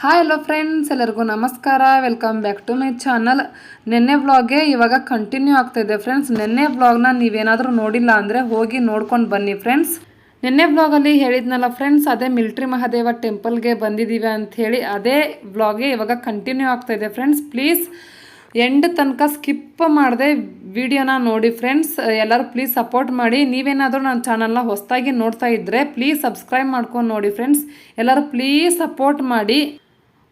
Hi hello friends, ಎಲ್ಲರಿಗೂ ನಮಸ್ಕಾರ. Welcome back to my channel. ನೆನ್ನೆ ವ್ಲಾಗ್ಗೆ ಇವಾಗ ಕಂಟಿನ್ಯೂ ಆಗ್ತಾಯಿದೆ ಫ್ರೆಂಡ್ಸ್. ನೆನ್ನೆ ವ್ಲಾಗ್ನ ನೀವೇನಾದರೂ ನೋಡಿಲ್ಲ ಅಂದರೆ ಹೋಗಿ ನೋಡ್ಕೊಂಡು ಬನ್ನಿ ಫ್ರೆಂಡ್ಸ್. ನೆನ್ನೆ ವ್ಲಾಗಲ್ಲಿ ಹೇಳಿದ್ನಲ್ಲ ಫ್ರೆಂಡ್ಸ್, ಅದೇ ಮಿಲ್ಟ್ರಿ ಮಹಾದೇವ ಟೆಂಪಲ್ಗೆ ಬಂದಿದ್ದೀವಿ ಅಂಥೇಳಿ ಅದೇ ವ್ಲಾಗೆ ಇವಾಗ ಕಂಟಿನ್ಯೂ ಆಗ್ತಾಯಿದೆ ಫ್ರೆಂಡ್ಸ್. ಪ್ಲೀಸ್ ಎಂಡ್ ತನಕ ಸ್ಕಿಪ್ ಮಾಡದೆ ವಿಡಿಯೋನ ನೋಡಿ ಫ್ರೆಂಡ್ಸ್. ಎಲ್ಲರೂ ಪ್ಲೀಸ್ ಸಪೋರ್ಟ್ ಮಾಡಿ. ನೀವೇನಾದರೂ ನನ್ನ ಚಾನಲ್ನ ಹೊಸದಾಗಿ ನೋಡ್ತಾ ಇದ್ದರೆ ಪ್ಲೀಸ್ ಸಬ್ಸ್ಕ್ರೈಬ್ ಮಾಡ್ಕೊಂಡು ನೋಡಿ ಫ್ರೆಂಡ್ಸ್. ಎಲ್ಲರೂ ಪ್ಲೀಸ್ ಸಪೋರ್ಟ್ ಮಾಡಿ.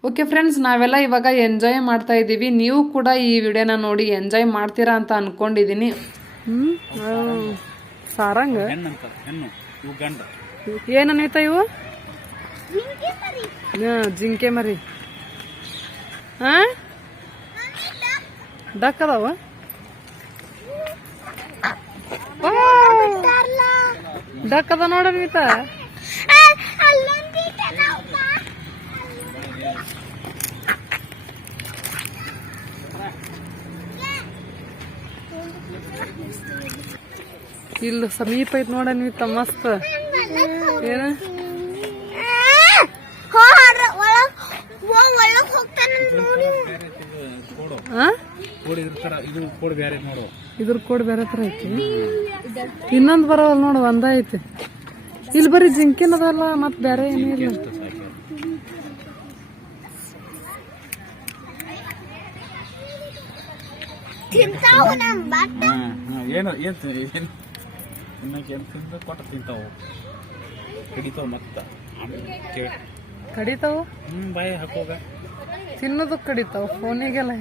ಓಕೆ ಫ್ರೆಂಡ್ಸ್, ನಾವೆಲ್ಲ ಇವಾಗ ಎಂಜಾಯ್ ಮಾಡ್ತಾ ಇದ್ದೀವಿ. ನೀವು ಕೂಡ ಈ ವಿಡಿಯೋನ ನೋಡಿ ಎಂಜಾಯ್ ಮಾಡ್ತೀರಾ ಅಂತ ಅನ್ಕೊಂಡಿದ್ದೀನಿ. ಸಾರಂಗ ಏನನ್ನೈತ ಇವು? ಜಿಂಕೆ ಮರಿ. ಡಕ್ ಅದಾವ. ಡಕ್ ಅದ ನೋಡ ನೀತ. ಇಲ್ಲ ಸಮೀಪ ಐತ್ ನೋಡ ನೀತ, ಮಸ್ತ್. ಏನ ಇದ್ರ ಕೋಡ್ ಬೇರೆ ತರ ಐತಿ. ಇನ್ನೊಂದ್ ಬರವಲ್ ನೋಡು, ಒಂದ ಐತಿ. ಇಲ್ಲಿ ಬರೀ ಜಿಂಕಿನದಲ್ಲ, ಮತ್ ಬೇರೆ ಏನಿಲ್ಲ. ಕಡಿತಾವು ಬಾಯಿ ಹಾಕೋಗ ತಿನ್ನೋದು ಕಡಿತಾವ. ಫೋನಿಗೆಲ್ಲ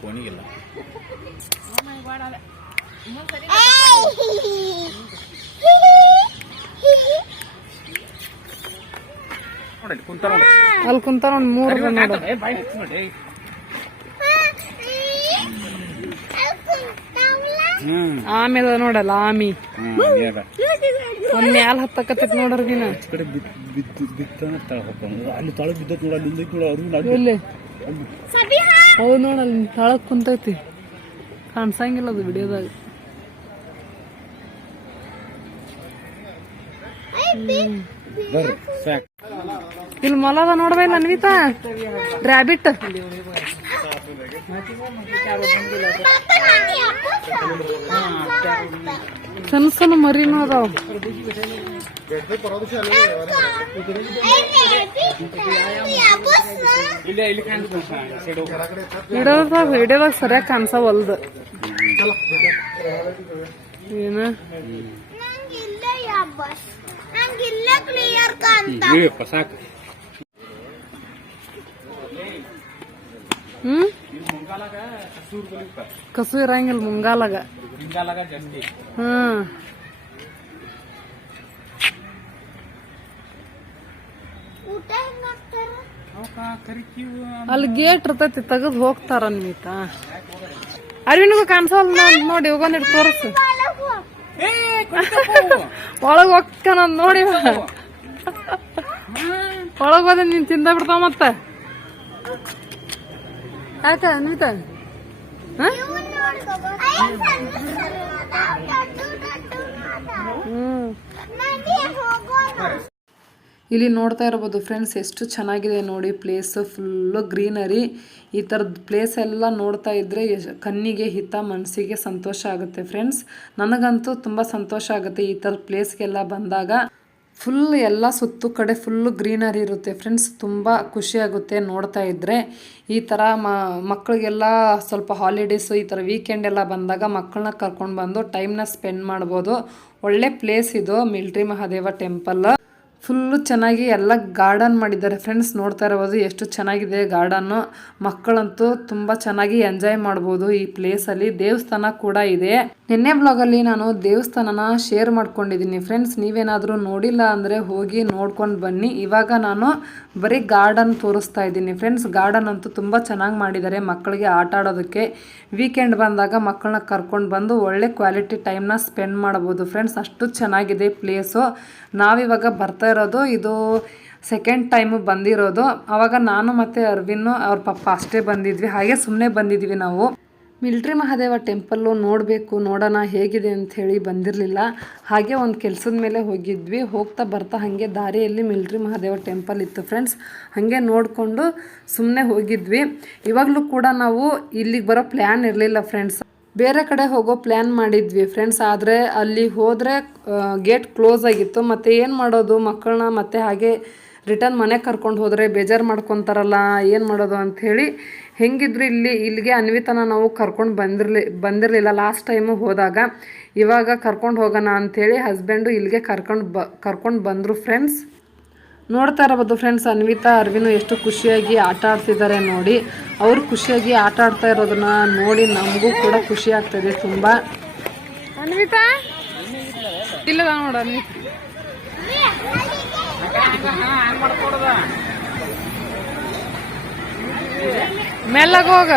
ಫೋನಿಗೆಲ್ಲ ಅಲ್ಲಿ ಕುಂತಾರ ಒಂದ್ 3 ನೋಡ. ಆಮೇಲೆ ನೋಡಲ್ಲ ಆಮಿ ಒಂದ್ ಮ್ಯಾಲ ಹತ್ತಕತ್ತೈತಿ ನೋಡ್ರಿ. ದಿನ ಹೌದು ನೋಡ, ಅಲ್ಲಿ ತಳಕ್ ಕುಂತೈತಿ, ಕಾಣ್ಸಂಗಿಲ್ಲ ಅದು ವಿಡಿಯೋದಾಗ. ಇಲ್ಲಿ ಮೊಲದ ನೋಡ್ಬೇಲ್ಲ ಅನ್ವಿತಾ, ರ್ಯಾಬಿಟ್. ಸಣ್ಣ ಸಣ್ಣ ಮರಿನೂ ಅದಾವ. ವಿಡಿಯೋದಾಗ ಸರಿಯಾಗಿ ಕಾಣಿಸವಲ್ದು. ಏನ ಕಸು ಇರಂಗಿಲ್ಲ ಮುಂಗಾಲಾಗ. ಅಲ್ಲಿ ಗೇಟ್ ಇರ್ತೈತಿ, ತೆಗದ್ ಹೋಗ್ತಾರ ಅನ್ವಿತ. ಅರಿವಿನಿಗೂ ಕಾಣಿಸಲ್ಲ ನೋಡಿ, ಹೋಗೋದಿಟ್ಟು ತೋರ್ಸು. ಒಳಗ್ ಹೋಗ್ತಾನ ನೋಡಿ, ಒಳಗ್ ಹೋದ ನೀನ್ ತಿಂದ ಬಿಡ್ತಾವ ಮತ್ತ. ಯಾಕ ಅನ್ವಿತ? ಇಲ್ಲಿ ನೋಡ್ತಾ ಇರ್ಬೋದು ಫ್ರೆಂಡ್ಸ್, ಎಷ್ಟು ಚೆನ್ನಾಗಿದೆ ನೋಡಿ ಪ್ಲೇಸ್. Full greenery. ಈ ಥರದ ಪ್ಲೇಸ್ ಎಲ್ಲ ನೋಡ್ತಾ ಇದ್ರೆ ಕಣ್ಣಿಗೆ ಹಿತ, ಮನಸ್ಸಿಗೆ ಸಂತೋಷ ಆಗುತ್ತೆ ಫ್ರೆಂಡ್ಸ್. ನನಗಂತೂ ತುಂಬ ಸಂತೋಷ ಆಗುತ್ತೆ ಈ ಥರದ ಪ್ಲೇಸ್ಗೆಲ್ಲ ಬಂದಾಗ. ಫುಲ್ ಎಲ್ಲ ಸುತ್ತು ಕಡೆ ಫುಲ್ಲು ಗ್ರೀನರಿ ಇರುತ್ತೆ ಫ್ರೆಂಡ್ಸ್. ತುಂಬ ಖುಷಿಯಾಗುತ್ತೆ ನೋಡ್ತಾ ಇದ್ದರೆ. ಈ ಥರ ಮಕ್ಕಳಿಗೆಲ್ಲ ಸ್ವಲ್ಪ ಹಾಲಿಡೇಸು, ಈ ಥರ ವೀಕೆಂಡ್ ಎಲ್ಲ ಬಂದಾಗ ಮಕ್ಕಳನ್ನ ಕರ್ಕೊಂಡು ಬಂದು ಟೈಮ್ನ ಸ್ಪೆಂಡ್ ಮಾಡ್ಬೋದು. ಒಳ್ಳೆ ಪ್ಲೇಸ್ ಇದು ಮಿಲ್ಟ್ರಿ ಮಹಾದೇವ ಟೆಂಪಲ್. ಫುಲ್ಲು ಚೆನ್ನಾಗಿ ಎಲ್ಲ ಗಾರ್ಡನ್ ಮಾಡಿದ್ದಾರೆ ಫ್ರೆಂಡ್ಸ್. ನೋಡ್ತಾ ಇರ್ಬೋದು ಎಷ್ಟು ಚೆನ್ನಾಗಿದೆ ಗಾರ್ಡನ್ನು. ಮಕ್ಕಳಂತೂ ತುಂಬ ಚೆನ್ನಾಗಿ ಎಂಜಾಯ್ ಮಾಡ್ಬೋದು ಈ ಪ್ಲೇಸಲ್ಲಿ. ದೇವಸ್ಥಾನ ಕೂಡ ಇದೆ. ನಿನ್ನೆ ಬ್ಲಾಗಲ್ಲಿ ನಾನು ದೇವಸ್ಥಾನನ ಶೇರ್ ಮಾಡ್ಕೊಂಡಿದ್ದೀನಿ ಫ್ರೆಂಡ್ಸ್. ನೀವೇನಾದರೂ ನೋಡಿಲ್ಲ ಅಂದರೆ ಹೋಗಿ ನೋಡ್ಕೊಂಡು ಬನ್ನಿ. ಇವಾಗ ನಾನು ಬರೀ ಗಾರ್ಡನ್ ತೋರಿಸ್ತಾ ಇದ್ದೀನಿ ಫ್ರೆಂಡ್ಸ್. ಗಾರ್ಡನ್ ಅಂತೂ ತುಂಬ ಚೆನ್ನಾಗಿ ಮಾಡಿದ್ದಾರೆ ಮಕ್ಕಳಿಗೆ ಆಟ ಆಡೋದಕ್ಕೆ. ವೀಕೆಂಡ್ ಬಂದಾಗ ಮಕ್ಕಳನ್ನ ಕರ್ಕೊಂಡು ಬಂದು ಒಳ್ಳೆ ಕ್ವಾಲಿಟಿ ಟೈಮ್ನ ಸ್ಪೆಂಡ್ ಮಾಡ್ಬೋದು ಫ್ರೆಂಡ್ಸ್. ಅಷ್ಟು ಚೆನ್ನಾಗಿದೆ ಪ್ಲೇಸು. ನಾವಿವಾಗ ಬರ್ತಾ ಇರೋದು ಇದು ಸೆಕೆಂಡ್ ಟೈಮು ಬಂದಿರೋದು. ಆವಾಗ ನಾನು ಮತ್ತು ಅರ್ವಿನ್ನು ಅವ್ರ ಪಪ್ಪ ಅಷ್ಟೇ ಬಂದಿದ್ವಿ. ಹಾಗೆ ಸುಮ್ಮನೆ ಬಂದಿದ್ವಿ ನಾವು. ಮಿಲ್ಟ್ರಿ ಮಹಾದೇವ ಟೆಂಪಲ್ಲು ನೋಡಬೇಕು ನೋಡೋಣ ಹೇಗಿದೆ ಅಂಥೇಳಿ ಬಂದಿರಲಿಲ್ಲ. ಹಾಗೆ ಒಂದು ಕೆಲಸದ ಮೇಲೆ ಹೋಗಿದ್ವಿ. ಹೋಗ್ತಾ ಬರ್ತಾ ಹಾಗೆ ದಾರಿಯಲ್ಲಿ ಮಿಲ್ಟ್ರಿ ಮಹಾದೇವ ಟೆಂಪಲ್ ಇತ್ತು ಫ್ರೆಂಡ್ಸ್. ಹಾಗೆ ನೋಡಿಕೊಂಡು ಸುಮ್ಮನೆ ಹೋಗಿದ್ವಿ. ಇವಾಗಲೂ ಕೂಡ ನಾವು ಇಲ್ಲಿಗೆ ಬರೋ ಪ್ಲ್ಯಾನ್ ಇರಲಿಲ್ಲ ಫ್ರೆಂಡ್ಸ್. ಬೇರೆ ಕಡೆ ಹೋಗೋ ಪ್ಲ್ಯಾನ್ ಮಾಡಿದ್ವಿ ಫ್ರೆಂಡ್ಸ್. ಆದರೆ ಅಲ್ಲಿ ಹೋದರೆ ಗೇಟ್ ಕ್ಲೋಸ್ ಆಗಿತ್ತು. ಮತ್ತು ಏನು ಮಾಡೋದು, ಮಕ್ಕಳನ್ನ ಮತ್ತೆ ಹಾಗೆ ರಿಟರ್ನ್ ಮನೆಗೆ ಕರ್ಕೊಂಡು ಹೋದರೆ ಬೇಜಾರು ಮಾಡ್ಕೊತಾರಲ್ಲ, ಏನು ಮಾಡೋದು ಅಂಥೇಳಿ ಹೆಂಗಿದ್ರು ಇಲ್ಲಿಗೆ ಅನ್ವಿತನ ನಾವು ಕರ್ಕೊಂಡು ಬಂದಿರಲಿಲ್ಲ ಲಾಸ್ಟ್ ಟೈಮು ಹೋದಾಗ. ಇವಾಗ ಕರ್ಕೊಂಡು ಹೋಗೋಣ ಅಂಥೇಳಿ ಹಸ್ಬೆಂಡು ಇಲ್ಲಿಗೆ ಕರ್ಕೊಂಡು ಬಂದರು ಫ್ರೆಂಡ್ಸ್. ನೋಡ್ತಾ ಇರಬಹುದು ಫ್ರೆಂಡ್ಸ್, ಅನ್ವಿತಾ ಅರ್ವಿನು ಎಷ್ಟು ಖುಷಿಯಾಗಿ ಆಟ ಆಡ್ತಿದ್ದಾರೆ ನೋಡಿ. ಅವರು ಖುಷಿಯಾಗಿ ಆಟ ಆಡ್ತಾ ಇರೋದನ್ನ ನೋಡಿ ನಮಗೂ ಕೂಡ ಖುಷಿ ಆಗ್ತಾಯಿದೆ ತುಂಬ. ಅನ್ವಿತಾ ಇಲ್ಲ ನೋಡ, ಅನ್ವಿತಾ ಮೆಲ್ಲಗ ಹೋಗ.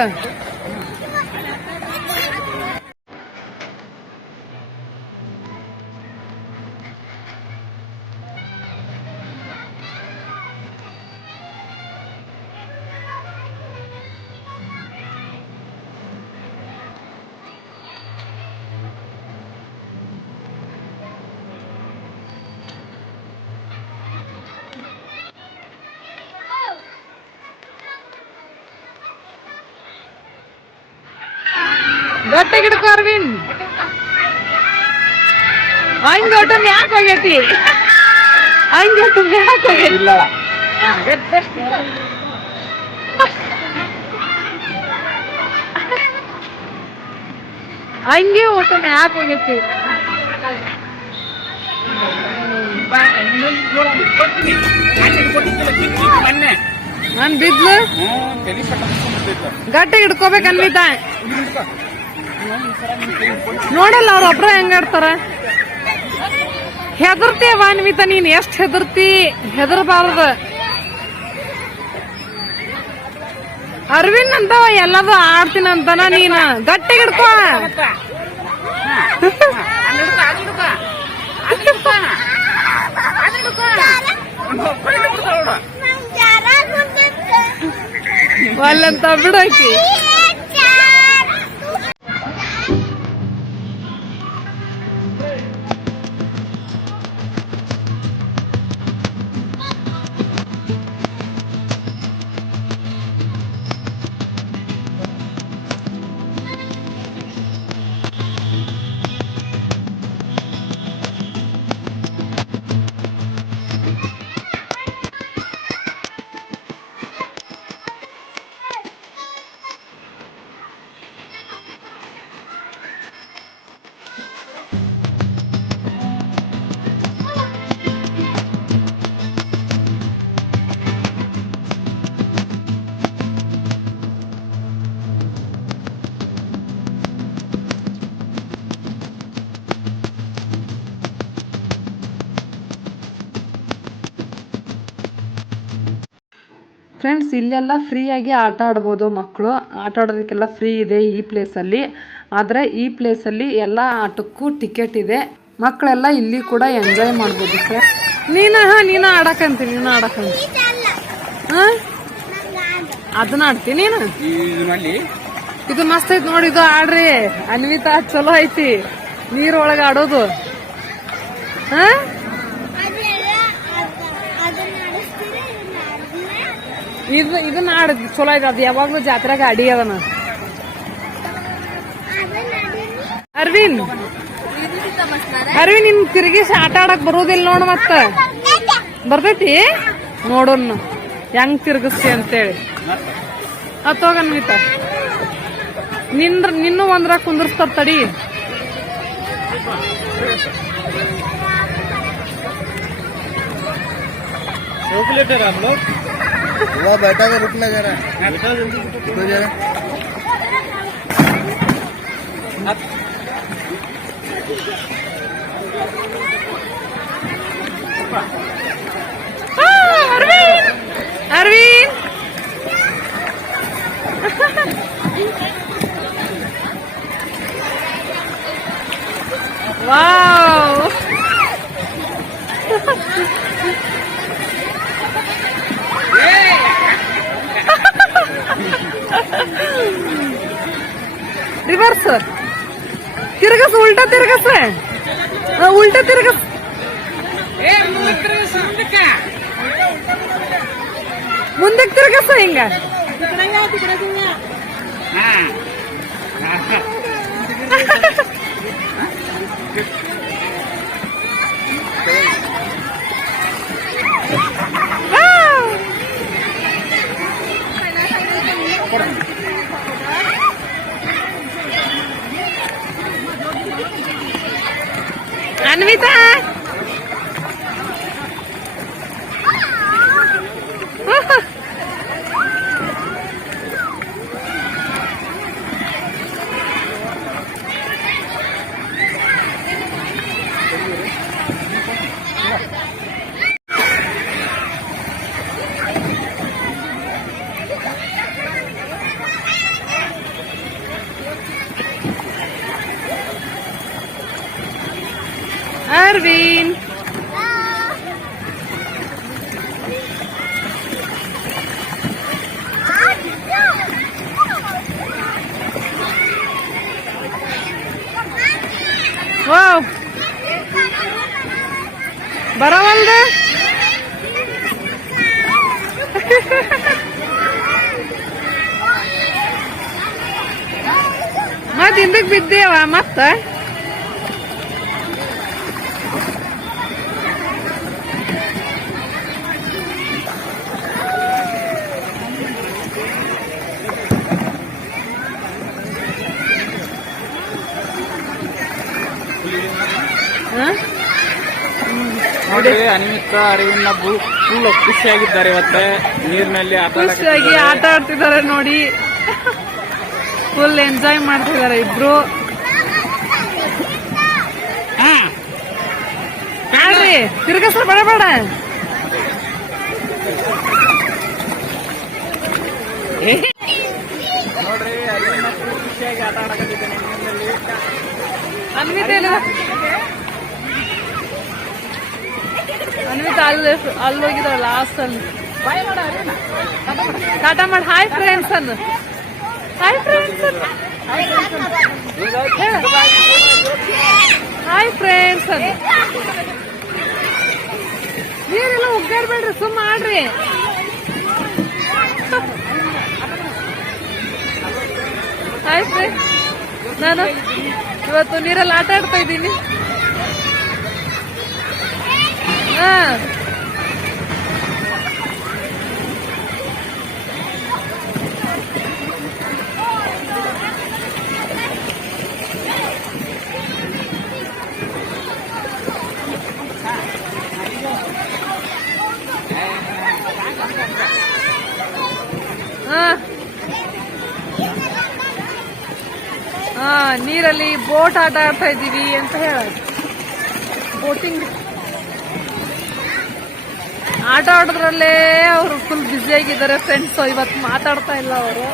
ಗಟ್ಟಿ ಹಿಡ್ಕೊ ಅರ್ವಿನ್. ಹಂಗೊಟ್ಟು ಮ್ಯಾಕ್ ಹೋಗೈತಿ, ಹಂಗೊಟ್ಟು ಮ್ಯಾಕ್ ಹೋಗೈತಿ. ಹಂಗೆ ಒಟ್ಟು ಮ್ಯಾಕ್ ಹೋಗೈತಿ. ನಾನ್ ಬಿದ್ಲು ಗಟ್ಟಿ ಹಿಡ್ಕೋಬೇಕು ಅನ್ವಿತಾ. ನೋಡಲ್ಲ ಅವ್ರ ಒಬ್ರ ಹೆಂಗಾಡ್ತಾರ. ಹೆದರ್ತೀವ ಅನ್ವಿತಾ, ನೀನ್ ಎಷ್ಟ್ ಹೆದರ್ತಿ, ಹೆದರ್ಬಾರ್ದು. ಅರ್ವಿನ್ ಅಂತ ಎಲ್ಲದೂ ಆಡ್ತೀನಂತಾನ, ನೀನ ಗಟ್ಟಿ ಹಿಡ್ಕೋ. ಒಲ್ಲಂತ ಬಿಡಾಕಿ. ಫ್ರೆಂಡ್ಸ್, ಇಲ್ಲೆಲ್ಲ ಫ್ರೀಯಾಗಿ ಆಟ ಆಡ್ಬೋದು ಮಕ್ಕಳು. ಆಟ ಆಡೋದಕ್ಕೆಲ್ಲ ಫ್ರೀ ಇದೆ ಈ ಪ್ಲೇಸಲ್ಲಿ. ಆದರೆ ಈ ಪ್ಲೇಸಲ್ಲಿ ಎಲ್ಲ ಆಟಕ್ಕೂ ಟಿಕೆಟ್ ಇದೆ. ಮಕ್ಕಳೆಲ್ಲ ಇಲ್ಲಿ ಕೂಡ ಎಂಜಾಯ್ ಮಾಡ್ಬೋದು ಸರ್. ನೀನು ಆಡಕಂತೀನಿ, ನೀನು ಆಡಕಂತಿ. ಹಾಂ, ಅದನ್ನ ಆಡ್ತೀನಿ ನೀನು. ಇದು ಮಸ್ತ್ ಐತಿ ನೋಡಿ, ಇದು ಆಡ್ರಿ ಅನ್ವಿತಾ. ಚಲೋ ಐತಿ ನೀರೊಳಗೆ ಆಡೋದು. ಹಾಂ, ಇದನ್ನ ಆಡಿದ್ ಚಲೋ ಐತೆ. ಅದು ಯಾವಾಗ್ಲೂ ಜಾತ್ರೆಗ ಅಡಿ ಅದನ. ಅರ್ವಿನ್ ನಿನ್ ತಿರುಗಿಸಿ ಆಟ ಆಡಕ್ ಬರುದಿಲ್ಲ ನೋಡ್. ಮತ್ತ ಬರ್ತೈತಿ ನೋಡೋಣ ಹೆಂಗ್ ತಿರ್ಗಿಸ್ತಿ ಅಂತೇಳಿ. ಅತ್ತೋಗನ್ವಿತ ನಿನ್ನೂ ಒಂದ್ರ ಕುಂದರ್ಸ್ತಾರ ತಡಿ. वो बैठा के रुकना जरा, तो जरा अरविंद वाओ ರಿವರ್ಸ್ ತಿರ್ಗಸ್ ಉಲ್ಟಾ ತಿರ್ಗಸ್ ಉಲ್ಟಾ ತಿರ್ಗಸ್ ಮುಂದಕ್ಕೆ ತಿರ್ಗಸ್ ಹಿಂಗ ಅನ್ವಿತಾ Arvin. Wow. Baravalde. ಮತ್ ಹಿಂದಕ್ ಬಿದ್ದೇವ ಮತ್ತ ನೋಡಿ ಅನಿಮಿತ ಅರಿವಿನ ಫುಲ್ ಖುಷಿಯಾಗಿದ್ದಾರೆ ಇವತ್ತೆ ನೀರಿನಲ್ಲಿ ಖುಷಿಯಾಗಿ ಆಟ ಆಡ್ತಿದ್ದಾರೆ ನೋಡಿ ಫುಲ್ ಎಂಜಾಯ್ ಮಾಡ್ತಿದ್ದಾರೆ ಇಬ್ರು ಆಡ್ರಿ ತಿರ್ಗಸ್ರ ಬೇಡ ಬೇಡ ನೋಡ್ರಿ ಅರಿವಿನ ಫುಲ್ ಖುಷಿಯಾಗಿ ಆಟ ಆಡಕತ್ತಿದ್ದಾನೆ ನೀರಿನಲ್ಲಿ. ಅನ್ವಿತಾ ಅನ್ವಿತಾ ಅಲ್ಲಿ ಹೋಗಿದ್ದಾಳೆ ಲಾಸ್ಟ್ ಅಲ್ಲಿ ಟಾಟಾ ಮಾಡಿ ಹಾಯ್ ಫ್ರೆಂಡ್ಸ್ ಅನ್ನು ಹಾಯ್ ಫ್ರೆಂಡ್ಸ್ ಹಾಯ್ ಫ್ರೆಂಡ್ಸ್ ಅನ್ನು ನೀರೆಲ್ಲ ಉಗ್ಗಾಡ್ಬೇಡ್ರಿ ಸುಮ್ಮ ಆಡ್ರಿ ಹಾಯ್ ಫ್ರೆಂಡ್ಸ್ ನಾನು ಇವತ್ತು ನೀರಲ್ಲಿ ಆಟ ಆಡ್ತಾ ಇದ್ದೀನಿ ನೀರಲ್ಲಿ ಬೋಟ್ ಆಟ ಆಡ್ತಾ ಇದ್ದೀವಿ ಅಂತ ಹೇಳೋದು ಬೋಟಿಂಗ್ ಆಟ ಆಡೋದ್ರಲ್ಲೇ ಅವರು ಫುಲ್ ಬ್ಯುಸಿ ಆಗಿದ್ದಾರೆ ಫ್ರೆಂಡ್ಸ್ ಇವತ್ತು ಮಾತಾಡ್ತಾ ಇಲ್ಲ ಅವರು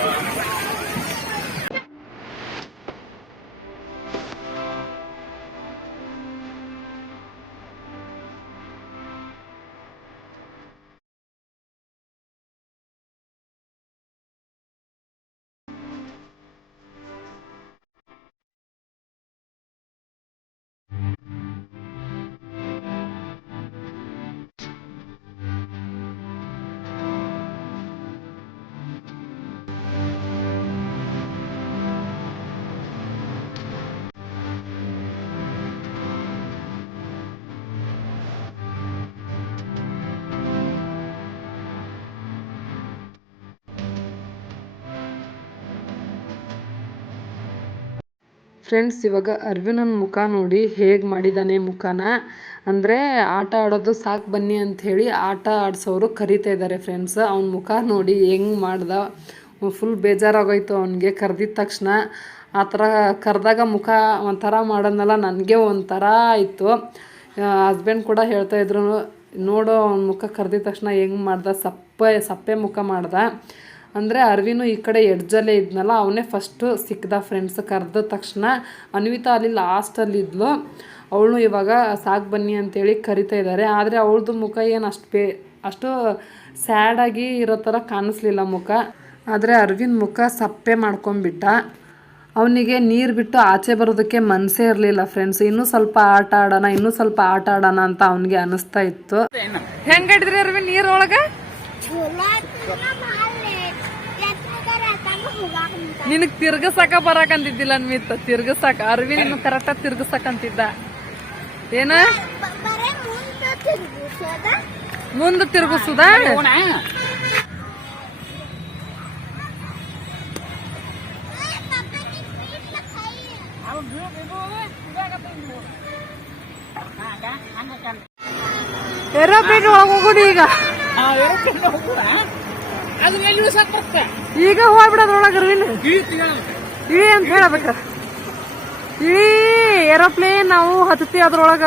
ಫ್ರೆಂಡ್ಸ್ ಇವಾಗ ಅರ್ವಿನನ್ ಮುಖ ನೋಡಿ ಹೇಗೆ ಮಾಡಿದ್ದಾನೆ ಮುಖನ ಅಂದರೆ ಆಟ ಆಡೋದು ಸಾಕು ಬನ್ನಿ ಅಂಥೇಳಿ ಆಟ ಆಡಿಸೋರು ಕರಿತಾ ಇದ್ದಾರೆ ಫ್ರೆಂಡ್ಸ್ ಅವ್ನ ಮುಖ ನೋಡಿ ಹೆಂಗೆ ಮಾಡ್ದ ಫುಲ್ ಬೇಜಾರಾಗೋಯ್ತು ಅವನಿಗೆ ಕರೆದಿದ್ದ ತಕ್ಷಣ ಆ ಥರ ಕರೆದಾಗ ಮುಖ ಒಂಥರ ಮಾಡೋದ್ನಲ್ಲ ನನಗೆ ಒಂಥರ ಆಯಿತು ಹಸ್ಬೆಂಡ್ ಕೂಡ ಹೇಳ್ತಾಯಿದ್ರು ನೋಡು ಅವ್ನ ಮುಖ ಕರೆದಿದ್ದ ತಕ್ಷಣ ಹೆಂಗೆ ಮಾಡ್ದ ಸಪ್ಪೆ ಮುಖ ಮಾಡ್ದ ಅಂದರೆ ಅರ್ವಿನು ಈ ಕಡೆ ಎಡ್ಜಲ್ಲೇ ಇದ್ನಲ್ಲ ಅವನೇ ಫಸ್ಟು ಸಿಕ್ಕದ ಫ್ರೆಂಡ್ಸ್ ಕರೆದ ತಕ್ಷಣ ಅನ್ವಿತಾ ಅಲ್ಲಿ ಲಾಸ್ಟಲ್ಲಿ ಇದ್ಲು ಅವಳು ಇವಾಗ ಸಾಕು ಬನ್ನಿ ಅಂತೇಳಿ ಕರಿತಾ ಇದ್ದಾರೆ ಆದರೆ ಅವಳದು ಮುಖ ಏನು ಅಷ್ಟು ಸ್ಯಾಡಾಗಿ ಇರೋ ಥರ ಕಾಣಿಸ್ಲಿಲ್ಲ ಮುಖ ಆದರೆ ಅರ್ವಿನ್ ಮುಖ ಸಪ್ಪೆ ಮಾಡ್ಕೊಂಬಿಟ್ಟ ಅವನಿಗೆ ನೀರು ಬಿಟ್ಟು ಆಚೆ ಬರೋದಕ್ಕೆ ಮನಸ್ಸೇ ಇರಲಿಲ್ಲ ಫ್ರೆಂಡ್ಸ್. ಇನ್ನೂ ಸ್ವಲ್ಪ ಆಟ ಆಡೋಣ ಅಂತ ಅವನಿಗೆ ಅನಿಸ್ತಾ ಇತ್ತು. ಹೆಂಗಡಿದ್ರಿ ಅರವಿಂದ್ ನೀರೊಳಗೆ? ನಿನಗೆ ತಿರ್ಗಸಕ ಬರಾಕಂತಿದ್ದಿಲ್ಲ ಅನ್ಮಿತ್, ತಿರ್ಗಸಕ ಅರವಿಂದ್ ಕರೆಕ್ಟಾಗಿ ತಿರ್ಗಸಕಂತಿದ್ದ. ಏನ ಮುಂದೆ ತಿರ್ಗಿಸುದ? ಏರೋಪ್ಲೇನ್ ಒಳಗೆ ಹೋಗುದು ಈಗ. ಈಗ ಹೋಗ್ಬಿಡೋದ್ರೊಳಗೆ ಅರವಿಂದ್ ಇಳಿ ಅಂತ ಹೇಳ್ಬೇಕ. ಇಳಿ ಏರೋಪ್ಲೇನ್ ನಾವು ಹತ್ತಿ ಅದ್ರೊಳಗ.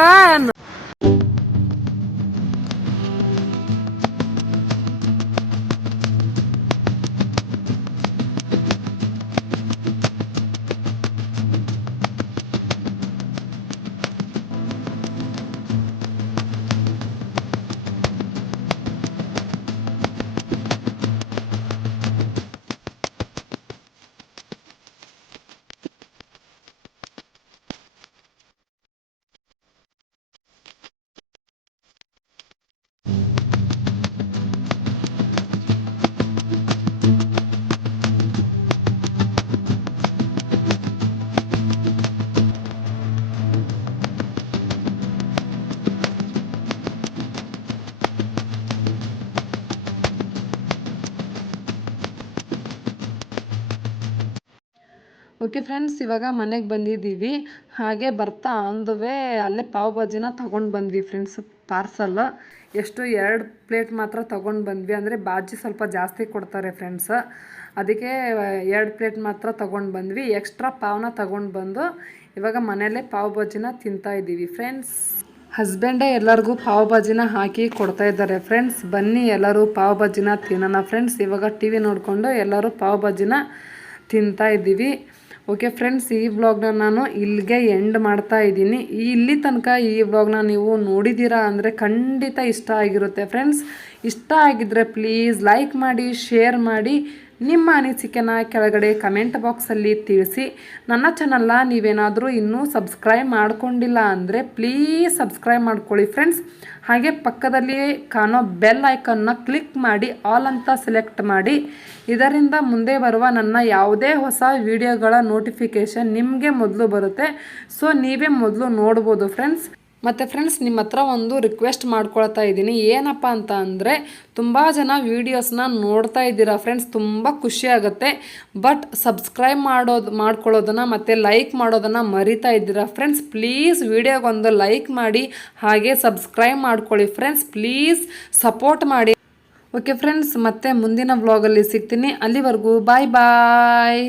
ಓಕೆ ಫ್ರೆಂಡ್ಸ್, ಇವಾಗ ಮನೆಗೆ ಬಂದಿದ್ದೀವಿ. ಹಾಗೆ ಬರ್ತಾ ಆನ್ ದ ವೇ ಅಲ್ಲೇ ಪಾವ್ ಭಾಜಿನ ತೊಗೊಂಡು ಬಂದ್ವಿ ಫ್ರೆಂಡ್ಸ್. ಪಾರ್ಸಲ್ ಎಷ್ಟು 2 ಪ್ಲೇಟ್ ಮಾತ್ರ ತೊಗೊಂಡು ಬಂದ್ವಿ. ಅಂದರೆ ಬಾಜಿ ಸ್ವಲ್ಪ ಜಾಸ್ತಿ ಕೊಡ್ತಾರೆ ಫ್ರೆಂಡ್ಸ್, ಅದಕ್ಕೆ 2 ಪ್ಲೇಟ್ ಮಾತ್ರ ತೊಗೊಂಡು ಬಂದ್ವಿ. ಎಕ್ಸ್ಟ್ರಾ ಪಾವ್ನ ತೊಗೊಂಡು ಬಂದು ಇವಾಗ ಮನೆಯಲ್ಲೇ ಪಾವ್ ಭಾಜಿನ ತಿಂತಾಯಿದ್ದೀವಿ ಫ್ರೆಂಡ್ಸ್. ಹಸ್ಬೆಂಡೇ ಎಲ್ಲರಿಗೂ ಪಾವ್ ಭಾಜಿನ ಹಾಕಿ ಕೊಡ್ತಾ ಇದ್ದಾರೆ ಫ್ರೆಂಡ್ಸ್. ಬನ್ನಿ ಎಲ್ಲರೂ ಪಾವ್ ಭಾಜಿನ ತಿನ್ನೋಣ ಫ್ರೆಂಡ್ಸ್. ಇವಾಗ ಟಿ ವಿ ನೋಡಿಕೊಂಡು ಎಲ್ಲರೂ ಪಾವ್ ಭಾಜಿನ ತಿಂತಾ ಇದ್ದೀವಿ. ಓಕೆ ಫ್ರೆಂಡ್ಸ್, ಈ ವ್ಲಾಗ್ನ ನಾನು ಇಲ್ಲಿಗೆ ಎಂಡ್ ಮಾಡ್ತಾ ಇದ್ದೀನಿ. ಇಲ್ಲಿ ತನಕ ಈ ವ್ಲಾಗ್ನ ನೀವು ನೋಡಿದ್ದೀರಾ ಅಂದರೆ ಖಂಡಿತ ಇಷ್ಟ ಆಗಿರುತ್ತೆ ಫ್ರೆಂಡ್ಸ್. ಇಷ್ಟ ಆಗಿದ್ದರೆ ಪ್ಲೀಸ್ ಲೈಕ್ ಮಾಡಿ, ಶೇರ್ ಮಾಡಿ, ನಿಮ್ಮ ಅನಿಸಿಕೆನ ಕೆಳಗಡೆ ಕಮೆಂಟ್ ಬಾಕ್ಸಲ್ಲಿ ತಿಳಿಸಿ. ನನ್ನ ಚಾನಲ್ನ ನೀವೇನಾದರೂ ಇನ್ನೂ ಸಬ್ಸ್ಕ್ರೈಬ್ ಮಾಡ್ಕೊಂಡಿಲ್ಲ ಅಂದರೆ ಪ್ಲೀಸ್ ಸಬ್ಸ್ಕ್ರೈಬ್ ಮಾಡ್ಕೊಳ್ಳಿ ಫ್ರೆಂಡ್ಸ್. ಹಾಗೆ ಪಕ್ಕದಲ್ಲಿ ಕಾಣೋ ಬೆಲ್ ಐಕನ್ನ ಕ್ಲಿಕ್ ಮಾಡಿ ಆಲ್ ಅಂತ ಸೆಲೆಕ್ಟ್ ಮಾಡಿ. ಇದರಿಂದ ಮುಂದೆ ಬರುವ ನನ್ನ ಯಾವುದೇ ಹೊಸ ವಿಡಿಯೋಗಳ ನೋಟಿಫಿಕೇಷನ್ ನಿಮಗೆ ಮೊದಲು ಬರುತ್ತೆ. ಸೊ ನೀವೇ ಮೊದಲು ನೋಡ್ಬೋದು ಫ್ರೆಂಡ್ಸ್. ಮತ್ತು ಫ್ರೆಂಡ್ಸ್, ನಿಮ್ಮ ಹತ್ರ ಒಂದು ರಿಕ್ವೆಸ್ಟ್ ಮಾಡ್ಕೊಳ್ತಾ ಇದ್ದೀನಿ. ಏನಪ್ಪ ಅಂತ ಅಂದರೆ, ತುಂಬ ಜನ ವೀಡಿಯೋಸ್ನ ನೋಡ್ತಾ ಇದ್ದೀರಾ ಫ್ರೆಂಡ್ಸ್, ತುಂಬ ಖುಷಿ ಆಗುತ್ತೆ. ಬಟ್ ಸಬ್ಸ್ಕ್ರೈಬ್ ಮಾಡ್ಕೊಳ್ಳೋದನ್ನು ಮತ್ತು ಲೈಕ್ ಮಾಡೋದನ್ನು ಮರಿತಾ ಇದ್ದೀರಾ ಫ್ರೆಂಡ್ಸ್. ಪ್ಲೀಸ್ ವಿಡಿಯೋಗೊಂದು ಲೈಕ್ ಮಾಡಿ, ಹಾಗೆ ಸಬ್ಸ್ಕ್ರೈಬ್ ಮಾಡ್ಕೊಳ್ಳಿ ಫ್ರೆಂಡ್ಸ್. ಪ್ಲೀಸ್ ಸಪೋರ್ಟ್ ಮಾಡಿ. ಓಕೆ ಫ್ರೆಂಡ್ಸ್, ಮತ್ತೆ ಮುಂದಿನ ವ್ಲಾಗಲ್ಲಿ ಸಿಗ್ತೀನಿ. ಅಲ್ಲಿವರೆಗೂ ಬಾಯ್ ಬಾಯ್.